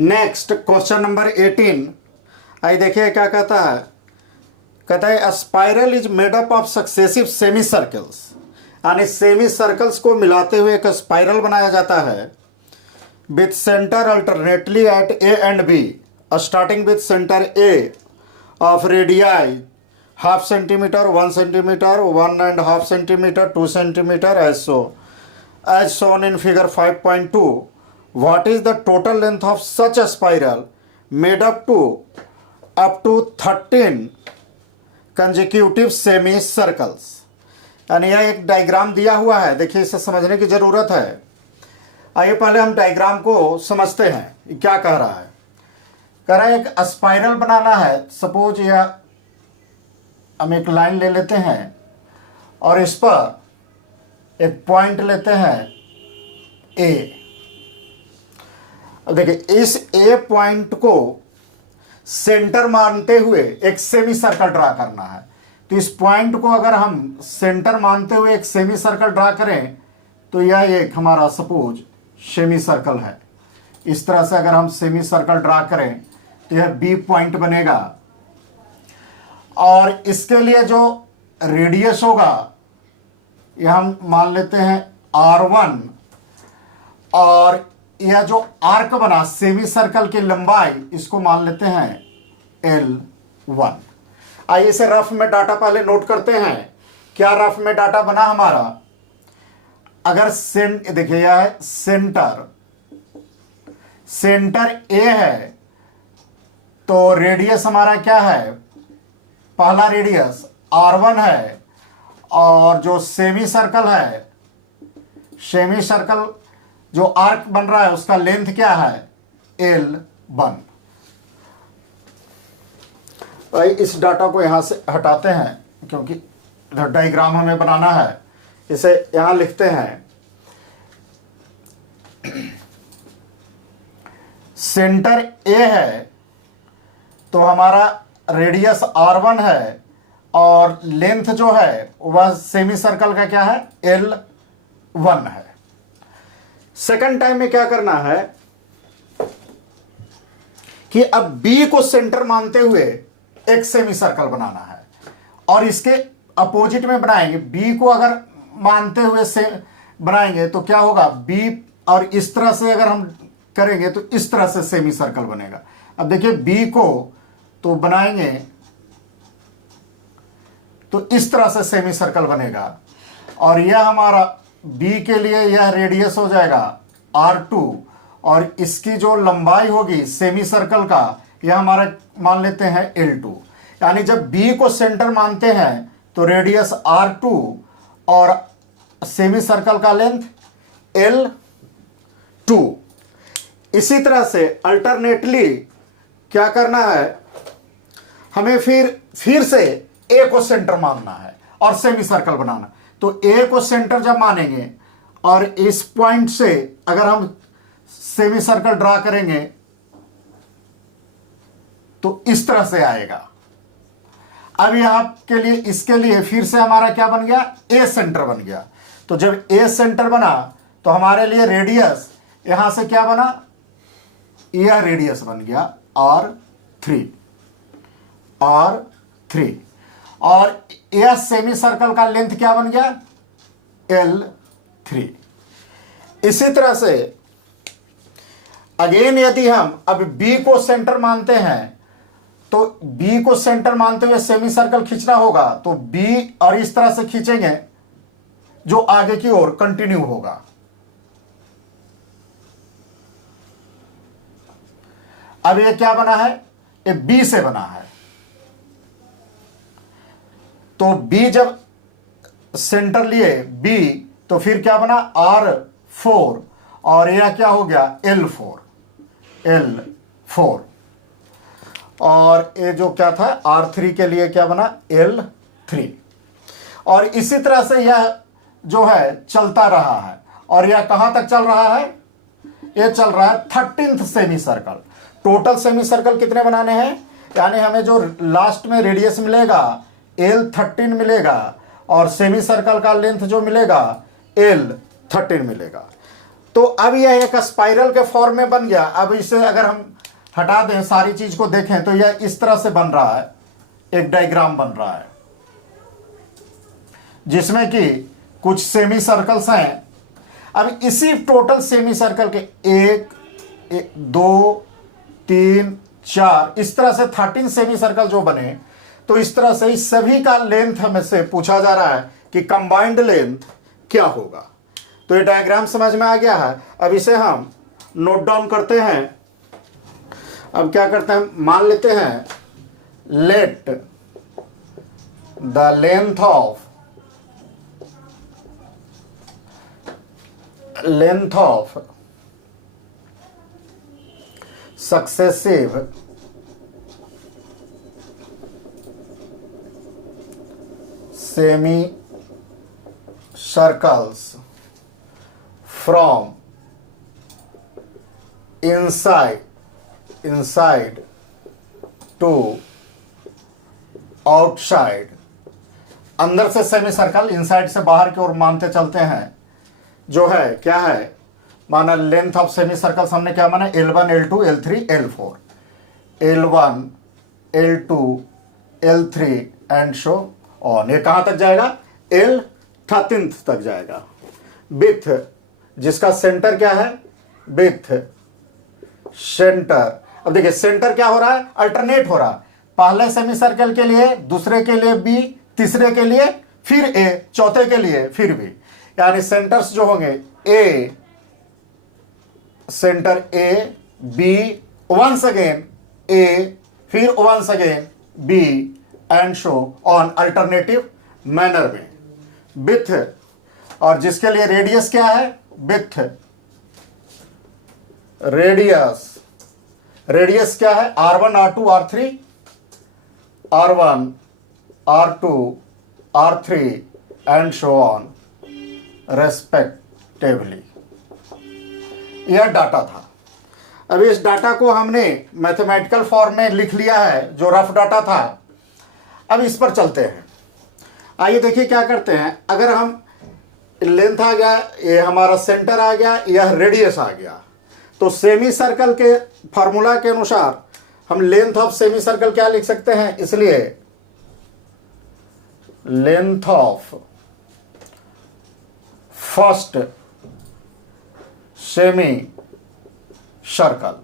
Next question number 18। आई देखिए क्या कहता है। कहता है a spiral is made up of successive semi circles, यानी सेमी सर्कल्स को मिलाते हुए एक स्पाइरल बनाया जाता है with centre alternately at A and B, starting with centre A of radii half centimetre, 1 centimetre, 1.5 centimetre, 2 centimetre, as shown in figure 5.2. What is the total length of such a spiral made up to 13 consecutive semicircles? यानी यह एक diagram दिया हुआ है। देखिए इसे समझने की ज़रूरत है। आइए पहले हम डायग्राम को समझते हैं क्या कह रहा है। कह रहा है एक स्पाइरल बनाना है। सपोज यह हम एक लाइन ले लेते हैं और इस पर एक पॉइंट लेते हैं ए। अब देखिए इस ए पॉइंट को सेंटर मानते हुए एक सेमी सर्कल ड्रा करना है। तो इस पॉइंट को अगर हम सेंटर मानते हुए एक सेमी सर्कल ड्रा करें तो यह एक हमारा सपोज सेमी सर्कल है। इस तरह से अगर हम सेमी सर्कल ड्रा करें तो यह बी पॉइंट बनेगा और इसके लिए जो रेडियस होगा यह हम मान लेते हैं R1 और यह जो आर्क बना सेमी सर्कल की लंबाई इसको मान लेते हैं L1। आइए इसे रफ में डाटा पहले नोट करते हैं। क्या रफ में डाटा बना हमारा। अगर देखिए यह है सेंटर ए है तो रेडियस हमारा क्या है, पहला रेडियस R1 है और जो सेमी सर्कल है, सेमी सर्कल जो आर्क बन रहा है उसका लेंथ क्या है L1। भाई इस डाटा को यहां से हटाते हैं क्योंकि इधर डायग्राम हमें बनाना है। इसे यहां लिखते हैं सेंटर ए है तो हमारा रेडियस R1 है और लेंथ जो है वह सेमी सर्कल का क्या है L1 है। सेकंड टाइम में क्या करना है कि अब B को सेंटर मानते हुए एक सेमी सर्कल बनाना है और इसके अपोजिट में बनाएंगे। B को अगर मानते हुए से बनाएंगे तो क्या होगा B, और इस तरह से अगर हम करेंगे तो इस तरह से सेमी सर्कल बनेगा। अब देखिए B को तो बनाएंगे तो इस तरह से सेमी सर्कल बनेगा और यह हमारा B के लिए यह रेडियस हो जाएगा R2 और इसकी जो लंबाई होगी सेमी सर्कल का यह हमारा मान लेते हैं L2। यानी जब B को सेंटर मानते हैं तो रेडियस R2 और सेमी सर्कल का लेंथ L2। इसी तरह से अल्टरनेटली क्या करना है, हमें फिर से A को सेंटर मानना है और सेमी सर्कल बनाना। तो A को सेंटर जब मानेंगे और इस पॉइंट से अगर हम सेमी सर्कल ड्रा करेंगे तो इस तरह से आएगा। अब यहां के लिए इसके लिए फिर से हमारा क्या बन गया, A सेंटर बन गया। तो जब A सेंटर बना तो हमारे लिए रेडियस यहां से क्या बना, यह रेडियस बन गया R3 और यह सेमी सर्कल का लेंथ क्या बन गया L3। इसी तरह से अगेन यदि हम अब B को सेंटर मानते हैं तो B को सेंटर मानते हुए सेमी सर्कल खींचना होगा तो B और इस तरह से खींचेंगे जो आगे की ओर कंटिन्यू होगा। अब ये क्या बना है, ये B से बना है। तो B जब सेंटर लिए B तो फिर क्या बना R4 और यह क्या हो गया L4 और ये जो क्या था R3 के लिए क्या बना L3। और इसी तरह से यह जो है चलता रहा है और यह कहां तक चल रहा है, यह चल रहा है 13th semi circle. Total semi circle कितने बनाने हैं, यानी हमें जो लास्ट में रेडियस मिलेगा L13 मिलेगा और सेमी सर्कल का लेंथ जो मिलेगा L13 मिलेगा। तो अब यह एक स्पाइरल के फॉर्म में बन गया। अब इसे अगर हम हटा दें, सारी चीज को देखें, तो यह इस तरह से बन रहा है, एक डायग्राम बन रहा है जिसमें कि कुछ सेमी सर्कल्स हैं। अब इसी टोटल सेमी सर्कल के 1 2 3 4 इस तरह से 13 सेमी सर्कल जो बने, तो इस तरह से इस सभी का लेंथ हमें से पूछा जा रहा है कि कंबाइंड लेंथ क्या होगा। तो ये डायग्राम समझ में आ गया है। अब इसे हम नोट डाउन करते हैं। अब क्या करते हैं, मान लेते हैं let the length of successive semi circles from inside to outside। अंदर से सेमी सर्कल, इनसाइड से बाहर की ओर मानते चलते हैं। जो है क्या है, माना लेंथ ऑफ सेमी सर्कल्स हमने क्या माना, L1 L2 L3 L4, L1 L2 L3 and so on. ये कहां तक जाएगा, L13 तक जाएगा। विथ जिसका सेंटर क्या है, विथ सेंटर। अब देखिए सेंटर क्या हो रहा है, अल्टरनेट हो रहा है। पहले सेमी सर्कल के लिए, दूसरे के लिए B, तीसरे के लिए फिर A, चौथे के लिए फिर B। यानी सेंटर्स जो होंगे A, centre A, B, once again A, फिर once again B and so on alternative manner में। विथ, और जिसके लिए रेडियस क्या है, विथ रेडियस क्या है, R1 R2 R3, R1 R2 R3 and so on respectively. यह डाटा था। अब इस डाटा को हमने मैथमेटिकल फॉर्म में लिख लिया है, जो रफ डाटा था। अब इस पर चलते हैं। आइए देखिए क्या करते हैं। अगर हम लेंथ आ गया, ये हमारा सेंटर आ गया, यह रेडियस आ गया, तो सेमी सर्कल के फॉर्मूला के अनुसार हम लेंथ ऑफ सेमी सर्कल क्या लिख सकते हैं, इसलिए length of first semi circle.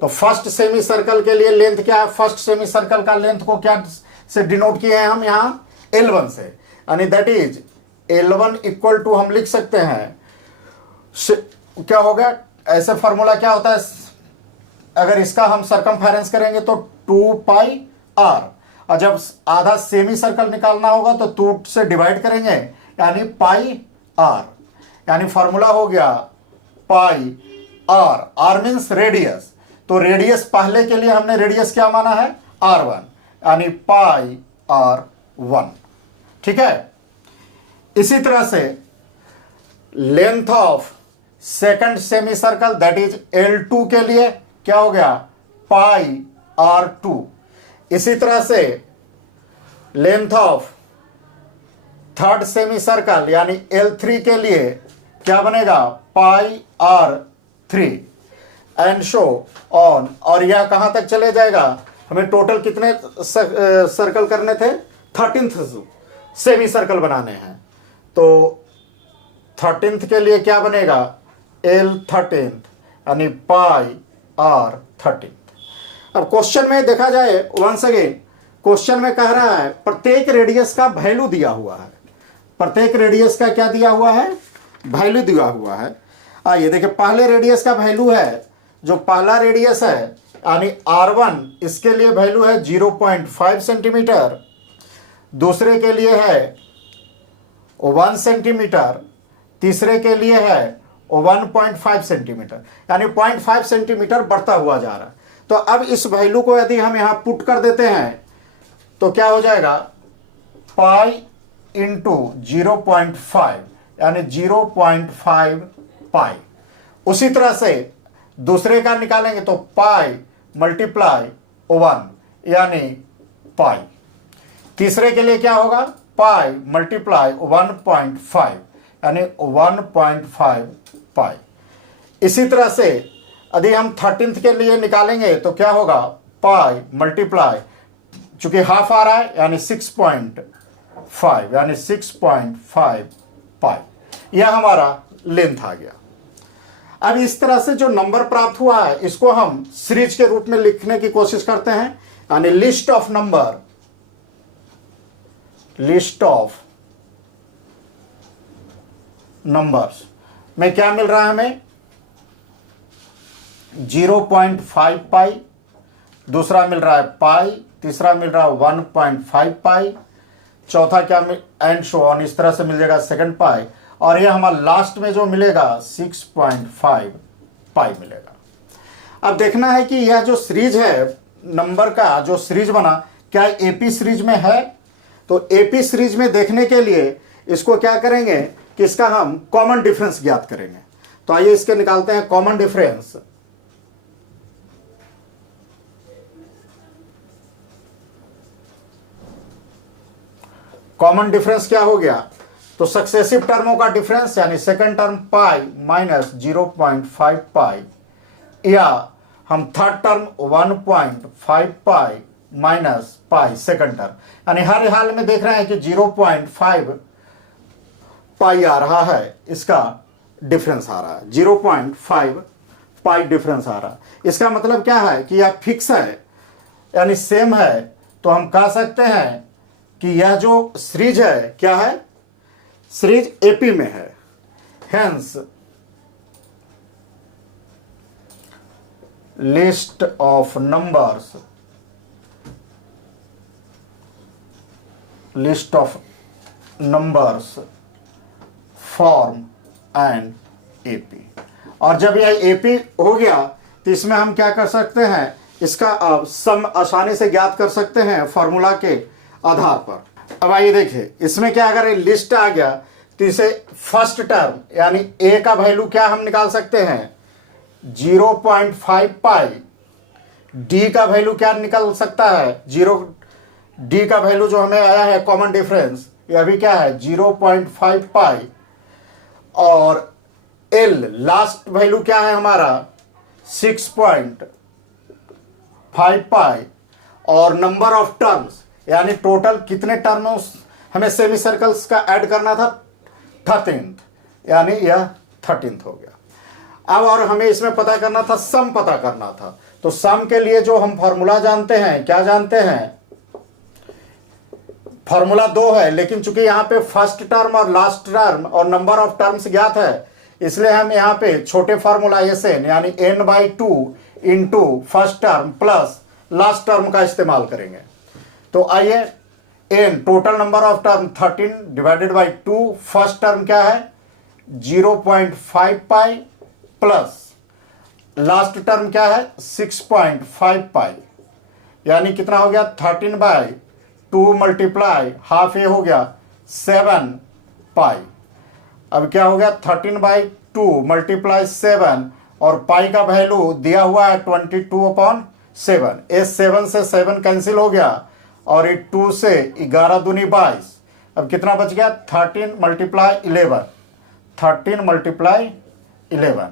तो फर्स्ट सेमी सर्कल के लिए लेंथ क्या है, फर्स्ट सेमी सर्कल का लेंथ को क्या से डिनोट किए हैं हम यहां, L1 से। यानी that is L1 equal to हम लिख सकते हैं, क्या होगा, ऐसे फॉर्मूला क्या होता है, अगर इसका हम सरकमफेरेंस करेंगे तो 2 पाई r, और जब आधा सेमी सर्कल निकालना होगा तो 2 से डिवाइड करेंगे, यानी पाई r। यानी फॉर्मूला हो गया पाई r मीन्स रेडियस। तो रेडियस पहले के लिए हमने रेडियस क्या माना है, R1, यानी पाई R1। ठीक है। इसी तरह से length of second semi circle that is L2 के लिए क्या हो गया, पाई R2। इसी तरह से length of third semi circle यानी L3 के लिए क्या बनेगा, पाई R3 एंड शो ऑन। और यह कहां तक चले जाएगा, हमें टोटल कितने सर्कल करने थे, 13th सेमी सर्कल बनाने हैं। तो 13th के लिए क्या बनेगा, L13 यानी पाई R13। अब क्वेश्चन में देखा जाए, वंस अगेन क्वेश्चन में कह रहा है प्रत्येक रेडियस का वैल्यू दिया हुआ है। प्रत्येक रेडियस का क्या दिया हुआ है, वैल्यू दिया हुआ है। आइए देखिए, पहले रेडियस का वैल्यू है, जो पहला रेडियस है यानी R1, इसके लिए वैल्यू है 0.5 सेंटीमीटर। दूसरे के लिए है 1 सेंटीमीटर, तीसरे के लिए है 1.5 सेंटीमीटर, यानी 0.5 सेंटीमीटर बढ़ता हुआ जा रहा है। तो अब इस वैल्यू को यदि हम यहां पुट कर देते हैं तो क्या हो जाएगा, पाई इंटू 0.5 यानी 0.5 पाई। उसी तरह से दूसरे का निकालेंगे तो पाई मल्टीप्लाई 1 यानी पाई। तीसरे के लिए क्या होगा, पाई मल्टीप्लाई 1.5 यानी 1.5 पाई। इसी तरह से यदि हम 13th के लिए निकालेंगे तो क्या होगा, पाई मल्टीप्लाई, चूंकि हाफ आ रहा है यानी 6.5 यानी 6.5 पाई, यह हमारा लेंथ आ गया। अब इस तरह से जो नंबर प्राप्त हुआ है इसको हम सीरीज के रूप में लिखने की कोशिश करते हैं, यानी लिस्ट ऑफ नंबर्स में क्या मिल रहा है हमें, 0.5 पाई, दूसरा मिल रहा है पाई, तीसरा मिल रहा है 1.5 पाई, चौथा क्या एंड सो ऑन, इस तरह से मिल जाएगा सेकंड पाई, और यह हमारा लास्ट में जो मिलेगा 6.5 पाई मिलेगा। अब देखना है कि यह जो सीरीज है नंबर का, जो सीरीज बना, क्या एपी सीरीज में है। तो एपी सीरीज में देखने के लिए इसको क्या करेंगे कि इसका हम कॉमन डिफरेंस ज्ञात करेंगे। तो आइए इसके निकालते हैं कॉमन डिफरेंस। कॉमन डिफरेंस क्या हो गया, तो सक्सेसिव टर्मों का डिफरेंस यानी सेकंड टर्म पाई माइनस 0.5 पाई, या हम third term 1.5 pi minus pi second term, यानी हर हाल में देख रहे हैं कि 0.5 पाई आ रहा है, इसका डिफरेंस आ रहा है, 0.5 पाई डिफरेंस आ रहा है। इसका मतलब क्या है कि यह फिक्स है यानी सेम है। तो हम कह सकते हैं कि यह जो सीरीज है क्या है, सीरीज एपी में है। Hence list of numbers form and AP. और जब यह एपी हो गया तो इसमें हम क्या कर सकते हैं, इसका अब सम आसानी से ज्ञात कर सकते हैं फॉर्मूला के आधार पर। अब आइए देखिए, इसमें क्या, अगर लिस्ट आ गया तो इसे फर्स्ट टर्म यानी ए का वैल्यू क्या हम निकाल सकते हैं, 0.5 पाई, डी का वैल्यू क्या निकल सकता है, डी का वैल्यू जो हमें आया है कॉमन डिफरेंस, यह भी क्या है 0.5 पाई, और एल लास्ट वैल्यू क्या है हमारा 6.5 पाई, और नंबर ऑफ टर्म्स यानी टोटल कितने टर्म्स हमें सेमी सर्कल्स का ऐड करना था, 13th, यानी यह 13th हो गया। अब और हमें इसमें पता करना था, सम पता करना था। तो सम के लिए जो हम फॉर्मूला जानते हैं, क्या जानते हैं, फॉर्मूला 2 है, लेकिन चूंकि यहाँ पे फर्स्ट टर्म और लास्ट टर्म और नंबर ऑफ टर्म्स ज्ञात है, इसलिए हम यहाँ पे छोटे फार्मूला SN यानी n/2 into first term plus last term का इस्तेमाल करेंगे। तो आइए, n total number of term 13 divided by 2, first term क्या है 0.5 पाई प्लस लास्ट टर्म क्या है 6.5 पाई, यानी कितना हो गया 13/2 मल्टीप्लाई हाफ ए हो गया 7 पाई। अब क्या हो गया 13/2 मल्टीप्लाई 7, और पाई का वैल्यू दिया हुआ है 22/7, इस 7 से 7 कैंसिल हो गया, और ये 2 से 11 दूनी 22, अब कितना बच गया 13 मल्टीप्लाई 11, 13 मल्टीप्लाई 11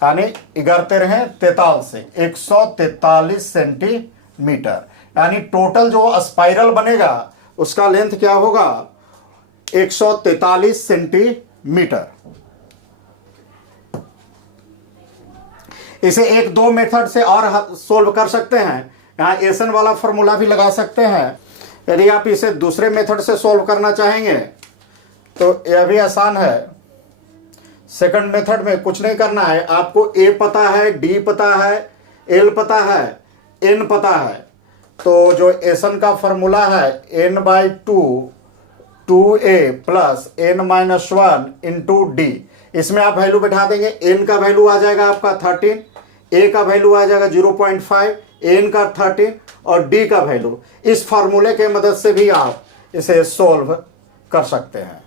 यानी 11 43 से 143 सेंटीमीटर, यानी टोटल जो स्पाइरल बनेगा उसका लेंथ क्या होगा 143 सेंटीमीटर। इसे एक दो मेथड से और सोल्व कर सकते हैं, यहाँ एसन वाला फॉर्मूला भी लगा सकते हैं। यदि आप इसे दूसरे मेथड से सोल्व करना चाहेंगे तो यह भी आसान है। सेकंड मेथड में कुछ नहीं करना है, आपको ए पता है, डी पता है, एल पता है, एन पता है। तो जो एसन का फॉर्मूला है n/2 2a plus n-1 into D, इसमें आप वैल्यू बैठा देंगे। n का वैल्यू आ जाएगा आपका 13, a का वैल्यू आ जाएगा 0.5, n का 13 और d का वैल्यू। इस फार्मूले के मदद से भी आप इसे सोल्व कर सकते हैं।